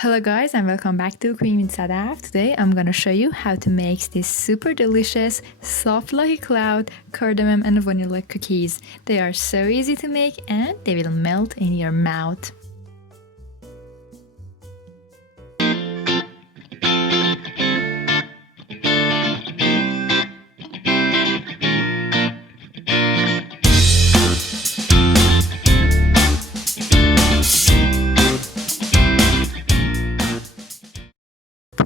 Hello guys and welcome back to Cream with Sadaf. Today I'm gonna show you how to make these super delicious, soft like a cloud, cardamom and vanilla cookies. They are so easy to make and they will melt in your mouth.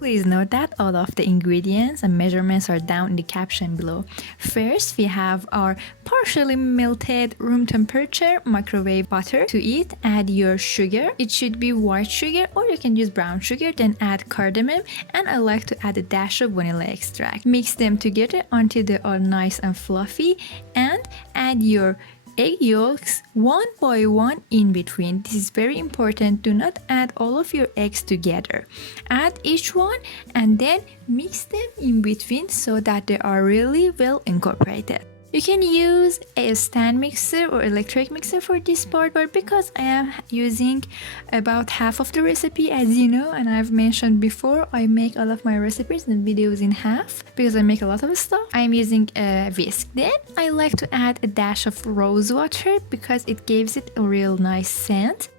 Please note that all of the ingredients and measurements are down in the caption below. First, we have our partially melted room temperature microwave butter. To it, add your sugar. It should be white sugar or you can use brown sugar. Then add cardamom and I like to add a dash of vanilla extract. Mix them together until they are nice and fluffy and add your egg yolks one by one in between. This is very important. Do not add all of your eggs together. Add each one and then mix them in between so that they are really well incorporated. You can use a stand mixer or electric mixer for this part, but because I am using about half of the recipe, as you know, and I've mentioned before, I make all of my recipes and videos in half because I make a lot of stuff. I'm using a whisk. Then I like to add a dash of rose water because it gives it a real nice scent.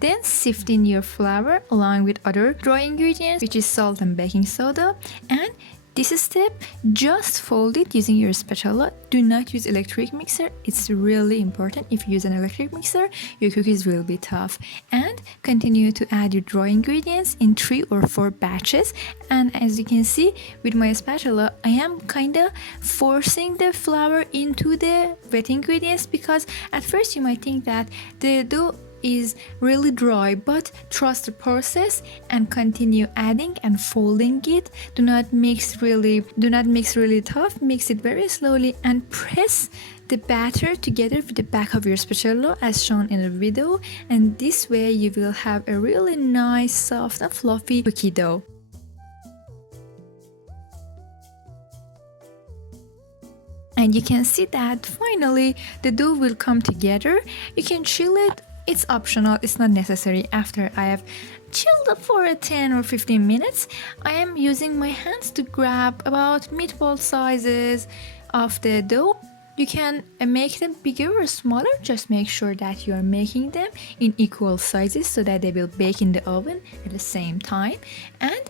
Then sift in your flour along with other dry ingredients, which is salt and baking soda. And this step, just fold it using your spatula. Do not use electric mixer. It's really important. If you use an electric mixer, your cookies will be tough. And continue to add your dry ingredients in 3 or 4 batches. And as you can see with my spatula, I am kinda forcing the flour into the wet ingredients because at first you might think that the dough is really dry, but trust the process and continue adding and folding it. Do not mix really tough. Mix it very slowly and press the batter together with the back of your spatula as shown in the video, and this way you will have a really nice, soft and fluffy cookie dough. And you can see that finally the dough will come together. You can chill it. It's optional, it's not necessary. After I have chilled up for 10 or 15 minutes, I am using my hands to grab about meatball sizes of the dough. You can make them bigger or smaller, just make sure that you are making them in equal sizes so that they will bake in the oven at the same time. And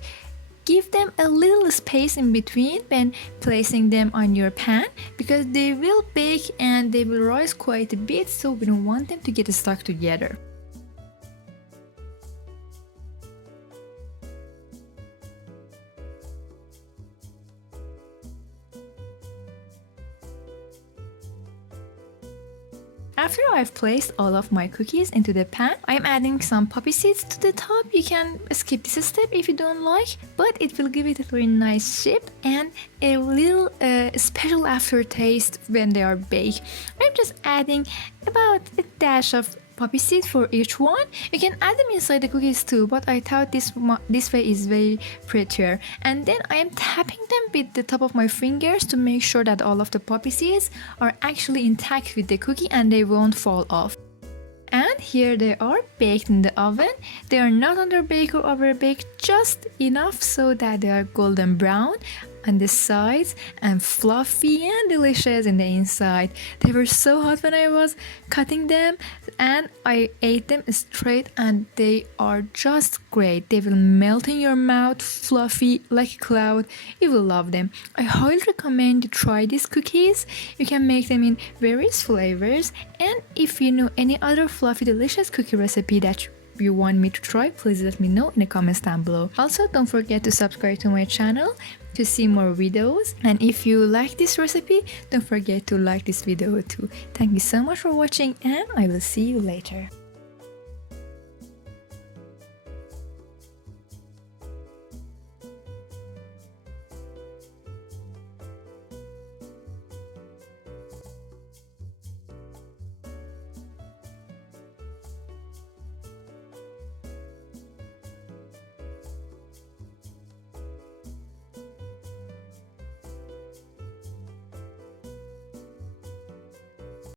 give them a little space in between when placing them on your pan because they will bake and they will rise quite a bit, so we don't want them to get stuck together. After I've placed all of my cookies into the pan, I'm adding some poppy seeds to the top. You can skip this step if you don't like, but it will give it a very nice shape and a little special aftertaste when they are baked. I'm just adding about a dash of poppy seed for each one. You can add them inside the cookies too, but I thought this way is very prettier. And then I am tapping them with the top of my fingers to make sure that all of the poppy seeds are actually intact with the cookie and they won't fall off. And here they are baked in the oven. They are not underbaked or overbaked, just enough so that they are golden brown on the sides and fluffy and delicious in the inside. They were so hot when I was cutting them and I ate them straight and they are just great. They will melt in your mouth, fluffy like a cloud. You will love them. I highly recommend you try these cookies. You can make them in various flavors, and if you know any other fluffy delicious cookie recipe that you want me to try, please let me know in the comments down below. Also, don't forget to subscribe to my channel to see more videos, and if you like this recipe, don't forget to like this video too. Thank you so much for watching and I will see you later.